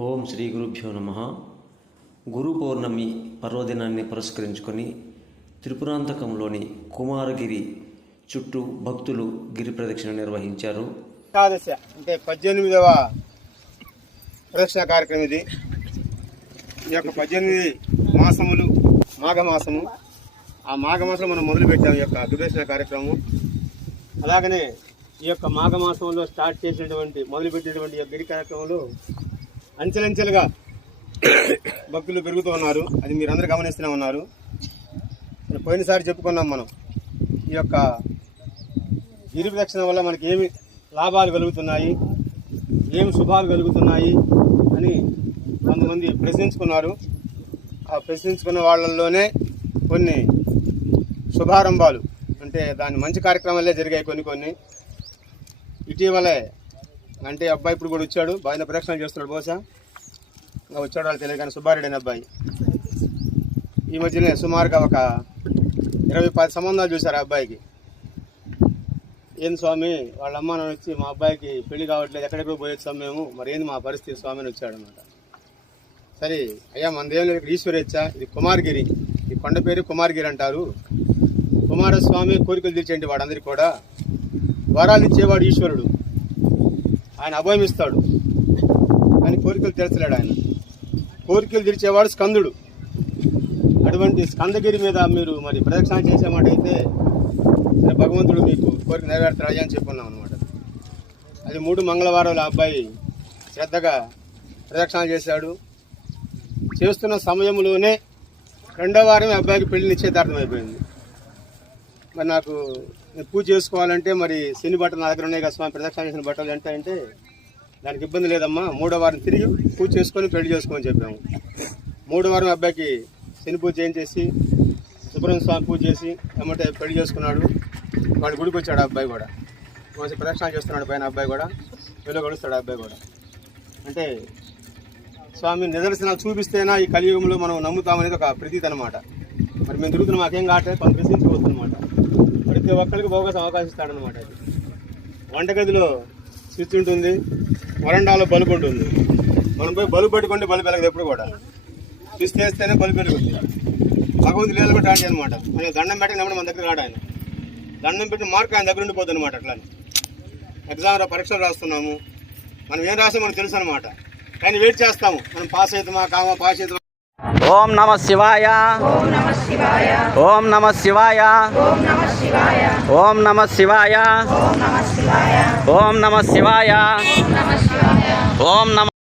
ఓం శ్రీ గురుభ్యో నమః. గురు పౌర్ణమి పర్వదినాన్ని పురస్కరించుకొని త్రిపురాంతకంలోని కుమారగిరి చుట్టూ భక్తులు గిరి ప్రదక్షిణ నిర్వహించారు. ఏకాదశ అంటే 18వ ప్రదక్షిణ కార్యక్రమం ఇది. ఈ యొక్క 18 మాసములు మాఘమాసము. ఆ మాఘమాసం మనం మొదలుపెట్టాము ఈ యొక్క ప్రదక్షిణ కార్యక్రమం. అలాగనే ఈ యొక్క మాఘమాసంలో స్టార్ట్ చేసినటువంటి మొదలుపెట్టినటువంటి యొక్క గిరి కార్యక్రమంలో అంచెలంచెలుగా భక్తులు పెరుగుతూ ఉన్నారు. అది మీరందరూ గమనిస్తూనే ఉన్నారు. పోయినసారి చెప్పుకున్నాం మనం ఈ యొక్క గిరి ప్రదక్షిణ వల్ల మనకి ఏమి లాభాలు కలుగుతున్నాయి, ఏమి శుభాలు కలుగుతున్నాయి అని కొంతమంది ప్రశ్నించుకున్నారు. ఆ ప్రశ్నించుకున్న వాళ్ళల్లోనే కొన్ని శుభారంభాలు అంటే దాని మంచి కార్యక్రమాలే జరిగాయి. కొన్ని ఇటీవలే అంటే అబ్బాయి ఇప్పుడు కూడా వచ్చాడు, బాగా ప్రదక్షిణ చేస్తున్నాడు. బహుశా ఇంకా వచ్చాడు వాళ్ళు తెలియదు కానీ సుబ్బారెడ్డి అనే అబ్బాయి ఈ మధ్యనే సుమారుగా ఒక 20-10 సంబంధాలు చూశారు ఆ అబ్బాయికి. ఏంది స్వామి వాళ్ళ అమ్మ నాన్న వచ్చి మా అబ్బాయికి పెళ్లి కావట్లేదు, ఎక్కడెక్కడ పోయొచ్చు స్వామి మేము, మరి ఏంది మా పరిస్థితి స్వామి అని వచ్చాడు అనమాట. సరే అయ్యా మనదేం లేదు, ఇక్కడ ఈశ్వరేచ్ఛ, ఇది కుమారగిరి, ఈ కొండ పేరు కుమారగిరి అంటారు. కుమారస్వామి కోరికలు తీర్చేంటి వాడు, అందరికీ కూడా వరాలు ఇచ్చేవాడు ఈశ్వరుడు. ఆయన అభయం ఇస్తాడు కానీ కోరికలు తీర్చలేడు. ఆయన కోరికలు తీర్చేవాడు స్కందుడు. అటువంటి స్కందగిరి మీద మీరు మరి ప్రదక్షిణ చేసేమాటైతే భగవంతుడు మీకు కోరిక నెరవేర్తాడు అని చెప్పుకున్నాం అనమాట. అది 3 మంగళవారాలు ఆ అబ్బాయి శ్రద్ధగా ప్రదక్షిణ చేశాడు. చేస్తున్న సమయంలోనే 2వ వారమే అబ్బాయికి పెళ్లి నిశ్చయితార్థం అయిపోయింది. మరి నాకు పూజ చేసుకోవాలంటే మరి శని బట్టలు నా దగ్గర ఉన్నాయి కదా స్వామి, ప్రదక్షిణ చేసిన బట్టలు అంటే దానికి ఇబ్బంది లేదమ్మా, 3వ వారం తిరిగి పూజ చేసుకొని పెళ్లి చేసుకోమని చెప్పాము. 3వ వారం అబ్బాయికి శని పూజ చేయించేసి సుబ్రహ్మణ్య స్వామి పూజ చేసి ఎమ్మటే పెళ్లి చేసుకున్నాడు. వాడు గుడికి వచ్చాడు ఆ అబ్బాయి కూడా, మంచి ప్రదక్షిణ చేస్తున్నాడు పైన అబ్బాయి కూడా, పెళ్ళి గడుస్తాడు ఆ అబ్బాయి కూడా. అంటే స్వామి నిదర్శనాలు చూపిస్తేనా ఈ కలియుగంలో మనం నమ్ముతామనేది ఒక ప్రతీతి అనమాట. మరి మేము తిరుగుతున్నాం, మాకేం కావట్లేదు, కొంత ప్రశ్నించుకోవచ్చు అనమాట. ప్రతి ఒక్కరికి బహుగా అవకాశం ఇస్తాడనమాట. అది వంటగదిలో స్విచ్ ఉంటుంది, వరండాలో బల్బు ఉంటుంది. మనం పోయి బల్బు పట్టుకుంటే బల్బు వెలగదు ఎప్పుడు కూడా, స్విచ్ చేస్తేనే బల్బు వెలుగుతుంది. భగవంతుడు లీలలు కూడా రాంటి అనమాట. మనం దండం పెట్టినప్పుడు మన దగ్గర రాడు ఆయన, దండం పెట్టిన మార్క్ ఆయన దగ్గర ఉండిపోతుంది అనమాట. అట్లా ఎగ్జామ్ పరీక్షలు రాస్తున్నాము, మనం ఏం రాసామో మనకు తెలుసు అనమాట. కానీ వెయిట్ చేస్తాము, మనం పాస్ అవుతామా కామా పాస్ అవుతామా. ఓం నమః శివాయ, ఓం నమః శివాయ, ఓం నమః శివాయ, ఓం నమః శివాయ, ఓం నమః శివాయ, ఓం నమః శివాయ, ఓం నమః శివాయ, ఓం నమః శివాయ, ఓం నమః